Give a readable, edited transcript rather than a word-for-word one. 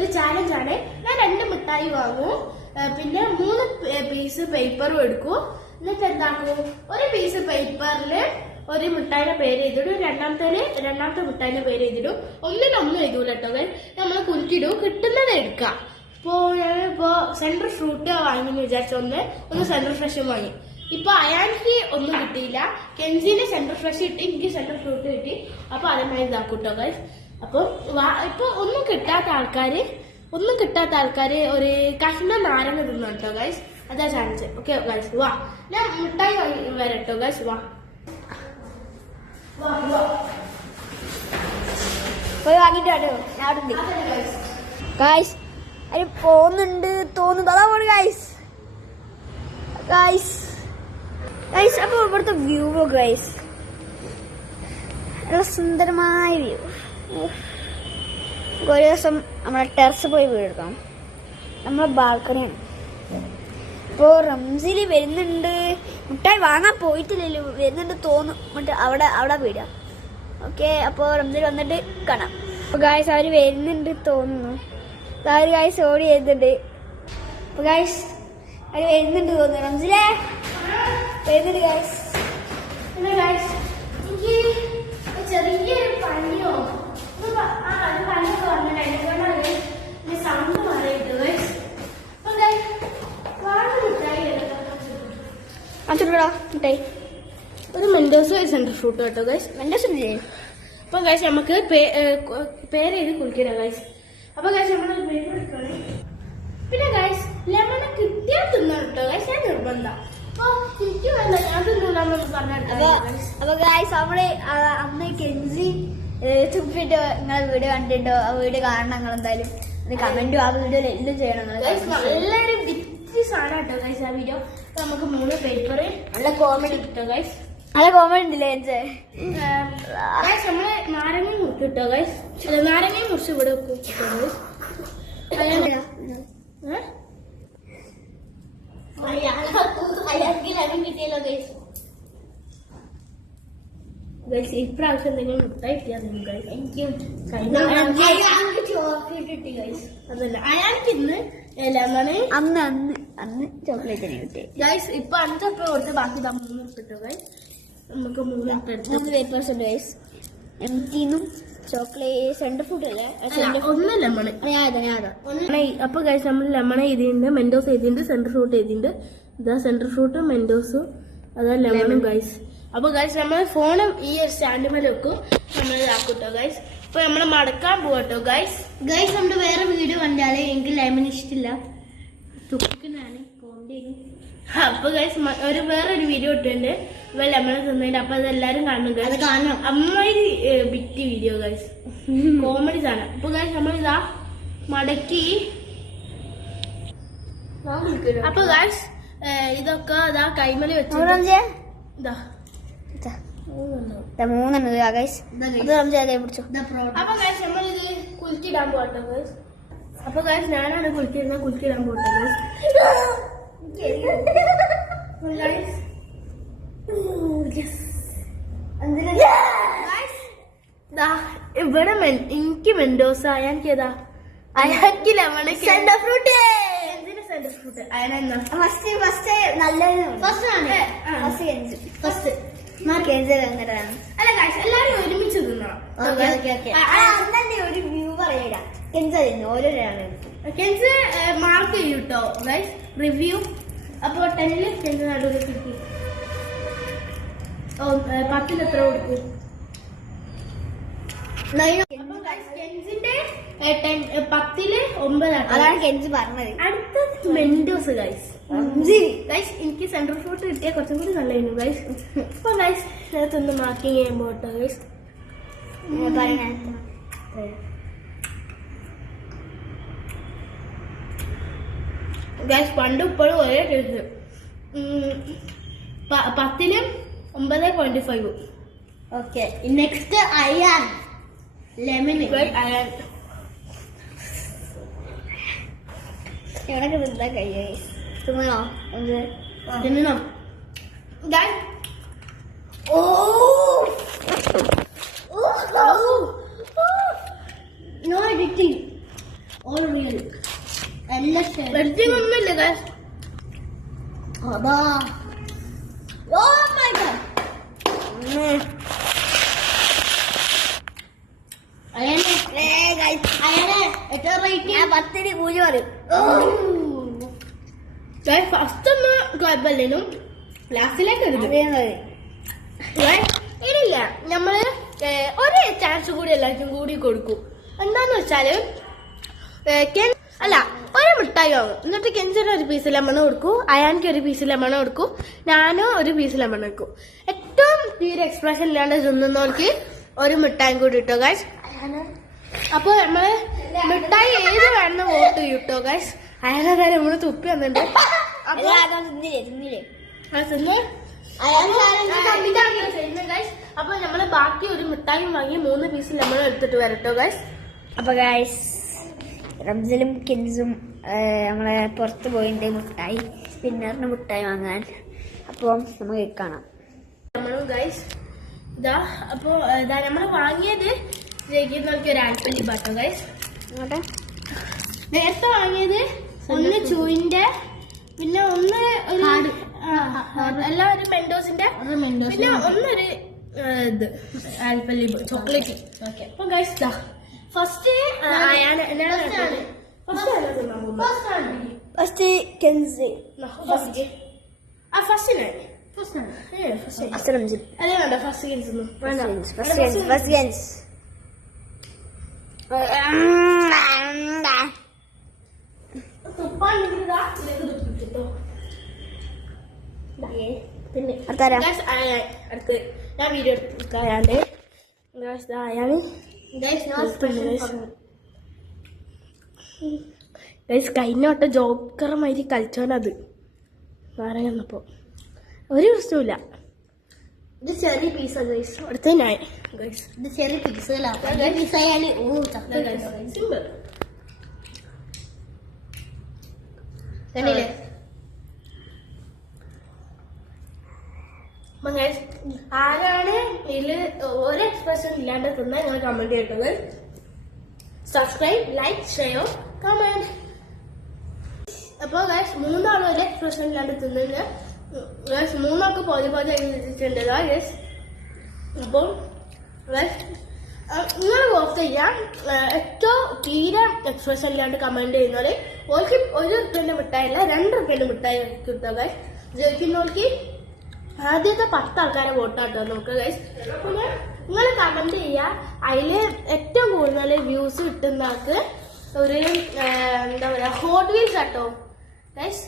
ഒരു ചാലഞ്ച് ആണ്. ഞാൻ 2 മിഠായി വാങ്ങും, പിന്നെ 3 പീസ് പേപ്പറും എടുക്കും. എന്നിട്ട് എന്താക്കും, ഒരു പീസ് പേപ്പറിൽ ഒരു മിഠായിയുടെ പേര് എഴുതിടും, രണ്ടാമത്തെ മിഠായിന്റെ പേര് എഴുതിടും. ഒന്നിനൊന്നും എഴുതൂല കേട്ടോ. നമ്മൾ കുലുക്കിടും, കിട്ടുന്നത് എടുക്കാം. ഞാനിപ്പോ സെൻട്രൽ ഫ്രൂട്ട് വാങ്ങിന്ന് വിചാരിച്ച ഒന്ന് സെൻട്രൽ ഫ്രഷും വാങ്ങി. ഇപ്പൊ അയാൾക്ക് ഒന്നും കിട്ടിയില്ല. കെൻസിന് സെൻട്രൽ ഫ്രഷ് കിട്ടി, എനിക്ക് സെൻട്രൽ ഫ്രൂട്ട് കിട്ടി. അപ്പൊ അതേമാതിരി ഇതാക്കും കേട്ടോ ഗൈസ്. അപ്പൊ ഇപ്പൊ ഒന്നും കിട്ടാത്ത ആൾക്കാര് ഒരു കഷ്ണം നാരങ്ങ തിന്നാം കേട്ടോ ഗൈസ്. അതാ ചാൻസ്. ഓക്കെ ഗൈസ്, വാ ഞാൻ മിഠായി വരട്ടോ ഗൈസ്. വാ പോയി വാങ്ങിട്ട് ഗൈസ്. അത് പോകുന്നുണ്ട് തോന്നുന്നു. അതാ പോണു ഗൈസ്. അപ്പൊ ഇവിടുത്തെ വ്യൂ ഗൈസ്, നല്ല സുന്ദരമായ വ്യൂ. ഒരു ദിവസം നമ്മളെ ടെറസ് പോയി വീടെടുക്കണം. നമ്മളെ ബാൽക്കണിയാണ്. ഇപ്പോ റംസില് വരുന്നുണ്ട്. മുട്ടായി വാങ്ങാൻ പോയിട്ടില്ലല്ലോ, വരുന്നുണ്ട് തോന്നും. മറ്റേ അവിടെ വീടാ. ഓക്കെ, അപ്പൊ റംസിൽ വന്നിട്ട് കാണാം. അപ്പൊ ഗായ്സ് അവര് വരുന്നുണ്ട് തോന്നുന്നു. ഗായ്സ് ഓടി വരുന്നുണ്ട്. അപ്പൊ ഗായ്സ് അവര് വരുന്നുണ്ട് തോന്നുന്നു. റംസിലേ വരുന്നുണ്ട് ഗായ്സ്. എനിക്ക് ചെറിയൊരു പനിയോ സൗണ്ട് മാറിയിട്ട് മുട്ടായി ഒരു മെൻഡോസ് സെൻട്രൽ ഫ്രൂട്ട് കേട്ടോ ഗൈസ്. മെൻഡോസ് ഇല്ലേ? അപ്പൊ ഗൈസ് നമുക്ക് പേരെഴുതി കുളിക്കണം ഗൈസ്. അപ്പൊ ഗൈസ് നമ്മൾ പേര് കുളിക്കണേ. പിന്നെ ഗൈസ് ലെമൺ കിട്ടിയാൽ തിന്നാണ് കേട്ടോ ഗൈസ്. ഞാൻ നിർബന്ധം. അപ്പൊ എനിക്ക് വേണ്ട, ഞാൻ തിന്നൂലെന്ന് പറഞ്ഞിട്ട്. അപ്പൊ ഗൈസ് നമ്മള് അന്ന് കെൻസി തുപ്പിട്ട് നിങ്ങളെ വീഡിയോ കണ്ടിട്ടോ. ആ വീഡിയോ കാണണം നിങ്ങൾ എന്തായാലും. കമന്റും ആ വീഡിയോയിൽ എല്ലാം ചെയ്യണം. നല്ലൊരു വിറ്റ് സാധനം കേട്ടോ ഗൈസ് ആ വീഡിയോ. നമുക്ക് 3 പേപ്പർ നല്ല കോമഡി കിട്ടോ ഗൈസ്. നല്ല കോമഡി ഉണ്ടല്ലേ ഗൈസ്? നമ്മള് നാരങ്ങ മുറിക്കും കേട്ടോ ഗൈസ്. നാരങ്ങയും മുറിച്ച് ഇവിടെ വെക്കും കിട്ടിയല്ലോ ഗൈസ്. ഗൈസ് ഇപ്രാവശ്യം എന്തെങ്കിലും മുട്ടായി കിട്ടിയാൽ എനിക്ക് ചോക്ലേറ്റ് കിട്ടി ഗൈസ്. അതല്ല അയാൾക്ക് ഇന്ന് അന്ന് ചോക്ലേറ്റ് കിട്ടി ഗൈസ്. ഇപ്പൊ 5 ഉറുപ്പിക കൊടുത്ത് ബാക്കി 3 ഉറുപ്പിക കിട്ടും ഗൈസ്. നമുക്ക് 3 പേപ്പേഴ്സ് ഉണ്ട് ഗൈസ്. എംറ്റിന്നും ചോക്ലേറ്റ് സെൻട്രൽ ഫ്രൂട്ട് അല്ലേ? ഒന്ന് ലെമൺ. അപ്പൊ ഗൈസ് നമ്മൾ ലെമൺ എഴുതിയിട്ടുണ്ട്, മെൻഡോസ് എഴുതിയിട്ടുണ്ട്, സെൻട്രൽ ഫ്രൂട്ട് എഴുതിയിട്ടുണ്ട്. ഇതാ സെൻട്രൽ ഫ്രൂട്ടും മെൻഡോസും അതാ ലെമണും ഗൈസ്. അപ്പൊ ഗൈസ് നമ്മൾ ഫോണും ഈ ഒരു സ്റ്റാൻഡ് മേലെ വെക്കും. നമ്മൾ ഇതാക്കൂട്ടോ ഗൈസ്. അപ്പൊ നമ്മള് മടക്കാൻ പോകട്ടോ ഗൈസ്. നമ്മുടെ വേറെ വീഡിയോ കണ്ടാലേ എനിക്ക് ലെമൺ ഇഷ്ടമില്ല. തുപ്പിനാണ് കോമഡി. അപ്പൊ ഗൈസ് വേറൊരു വീഡിയോ ഇട്ടുണ്ട് ലെമൺ തിന്നതിന്റെ. അപ്പൊ അതെല്ലാരും കാണും ഗൈസ്. കാണണം. അമ്മായി ബിറ്റ് വീഡിയോ ഗൈസ്, കോമഡി സാധനം. അപ്പൊ ഗൈസ് നമ്മളിതാ മടക്കി. അപ്പൊ ഗൈസ് ഇതൊക്കെ ഇതാ കൈമലി വെച്ചു. ഇതാ 3 ഗൈസ്. അപ്പൊ ഗൈസ് നമ്മളിത് കുലുക്കിടാൻ പോകട്ടോ ഗൈസ്. അപ്പൊ ഗൈസ് ഞാനാണ് കുലുക്കിടാൻ പോകട്ടോ ഗൈസ്. ഇവിടെ എനിക്ക് മെൻഡോസ, അയാൾക്ക് ഏതാ? അയാൾക്ക് lemon central fruit. Central fruit അയാളെന്നാ ഫസ്റ്റ് നല്ലത്. ഫസ്റ്റ് അല്ല ഗൈസ് എല്ലാരും ഒരുമിച്ച് തിന്നണം. ഒരു വ്യൂ പറയാ. കെൻസ് ഓരോരാണ് കെൻസ് മാർക്ക് ചെയ്യും കേട്ടോ ഗൈസ്. റിവ്യൂ അപ്പൊ 10ല് കെൻസ് നടുവിൽ കിട്ടി. 10ൽ എത്ര കൊടുക്കും? കെൻസിന്റെ 10ല് 9 അതാണ് കെൻസ് പറഞ്ഞത്. അടുത്ത മെൻഡോസ് ഗൈസ്. ഗൈസ് എനിക്ക് സെൻട്രൽ ഫ്രൂട്ട് കിട്ടിയാൽ കുറച്ചും കൂടി നല്ലായിരുന്നു ഗൈസ്. അപ്പൊ ഗൈസ് നേരത്തൊന്ന് മാർക്കിങ് ചെയ്യാൻ പോട്ടോ ഗൈസ്. ഗൈസ് പണ്ടും ഇപ്പോഴും ഒരേ ടേസ്റ്റ്. 10ലും 9.5. Okay, next Ayan lemon. Ayan എവിടെ തിന്നാ കഴിയോ? തിന്നോ? തിന്നണം. No editing. All 10 കൂലി പറയും. ഫസ്റ്റ് ഒന്നും കുഴപ്പമില്ലേനും ലാസ്റ്റിലേക്ക് ഇനിയില്ല നമ്മള് ഒരു ചാൻസ് കൂടി എല്ലാവർക്കും കൂടി കൊടുക്കും. എന്താന്ന് വെച്ചാല് അല്ല ഒരു മിഠായി വാങ്ങും. എന്നിട്ട് കെഞ്ചിന് ഒരു പീസ് ലെമൺ കൊടുക്കും, അയാൾക്ക് ഒരു പീസ് ലെമൺ കൊടുക്കും, ഞാനും ഒരു പീസ് ലെമൺ വെക്കും. ഏറ്റവും തീരെ എക്സ്പ്രഷൻ ഇല്ലാണ്ട് തിന്നുന്നവർക്ക് ഒരു മിഠായി കൂടി ഇട്ടോ ഗൈസ്. അപ്പൊ നമ്മള് മിഠായി ഏത് വേണമെന്ന് വോട്ട് ചെയ്യും കേട്ടോ ഗൈസ്. അയാളെ കാര്യം നമ്മള് തുപ്പി വന്നിട്ടുണ്ട്. അപ്പൊ നമ്മള് ബാക്കി ഒരു മിഠായി വാങ്ങി 3 പീസ് ലെമൺ എടുത്തിട്ട് വരട്ടോ ഗൈസ്. അപ്പൊ ഗൈസ് റംസിലും കിൻസും നമ്മളെ പുറത്ത് പോയിട്ടുണ്ട് മിഠായി സ്പിന്നറിന് മിഠായി വാങ്ങാൻ. അപ്പോൾ നമുക്ക് കാണാം. നമ്മളും ഗൈസ് ഇതാ. അപ്പൊ ഇതാ നമ്മള് വാങ്ങിയത് നോക്കി ഒരു ആൽപ്പല്ലി ബാട്ടോ ഗൈസ്. നേരത്തെ വാങ്ങിയത് ഒന്ന് ചൂയിന്റെ, പിന്നെ ഒന്ന് ഒരു എല്ലാവരും മെൻഡോസിന്റെ, പിന്നെ ഒന്നൊരു ഇത് ആൽപ്പല്ലി ചോക്ലേറ്റ്. അപ്പൊ ഗൈസ് ഇതാ ഫസ്റ്റ് ഫസ്റ്റ് കെൻസ് അതേ വേണ്ട ഫസ്റ്റ് ഗെയിംസ് ഒന്നും ഫസ്റ്റ് കെൻസ് പിന്നെ അടുത്ത് ഞാൻ വീഡിയോ എടുക്കാണ്ട് കഴിഞ്ഞ വട്ടം ജോക്കർമാതിരി കളിച്ചോനത് വേറെ വന്നപ്പോ ഒരു പ്രശ്നമില്ല. ഇത് ചെറിയ പീസാ ഗൈസ്. അടുത്ത ഞാൻ ഗൈസ് ഇത് ചെറിയ പീസുകളാണ്. പീസായാല് സിമ്പിൾ കണ്ടില്ലേ. ആരാണ് ഇതില് ഒരു എക്സ്പ്രഷൻ ഇല്ലാണ്ട് തിന്നാ നിങ്ങൾ കമന്റ് ചെയ്തിട്ടത്. Subscribe, like, share, comment. അപ്പൊ ഗൈസ് 3 ആളും ഒരു എക്സ്പ്രഷൻ ഇല്ലാണ്ട് തിന്നുന്നത് ഗൈസ് 3 ആൾക്ക് പോലെ എഴുതിയിട്ടുണ്ട് ഗൈസ്. അപ്പോൾ നിങ്ങൾ വോട്ട് ചെയ്യാം. ഏറ്റവും തീരെ എക്സ്പ്രഷൻ ഇല്ലാണ്ട് കമന്റ് ചെയ്യുന്നത് ഓർക്ക് 1 റുപ്യന്റെ മിഠായില്ല 2 റുപ്യന്റെ മിഠായി കിട്ടുക ഗൈസ്. ജയിക്കുന്നവർക്ക് ആദ്യത്തെ 10 ആൾക്കാരെ വോട്ടാട്ടോ നമുക്ക് ഗൈസ്. പിന്നെ നിങ്ങൾ കമന്റ് ചെയ്യുക. അതില് ഏറ്റവും കൂടുതൽ വ്യൂസ് കിട്ടുന്ന ആൾക്ക് ഒരു എന്താ പറയാ ഹോട്ട് വീൽസ് ആട്ടോ ഗൈസ്.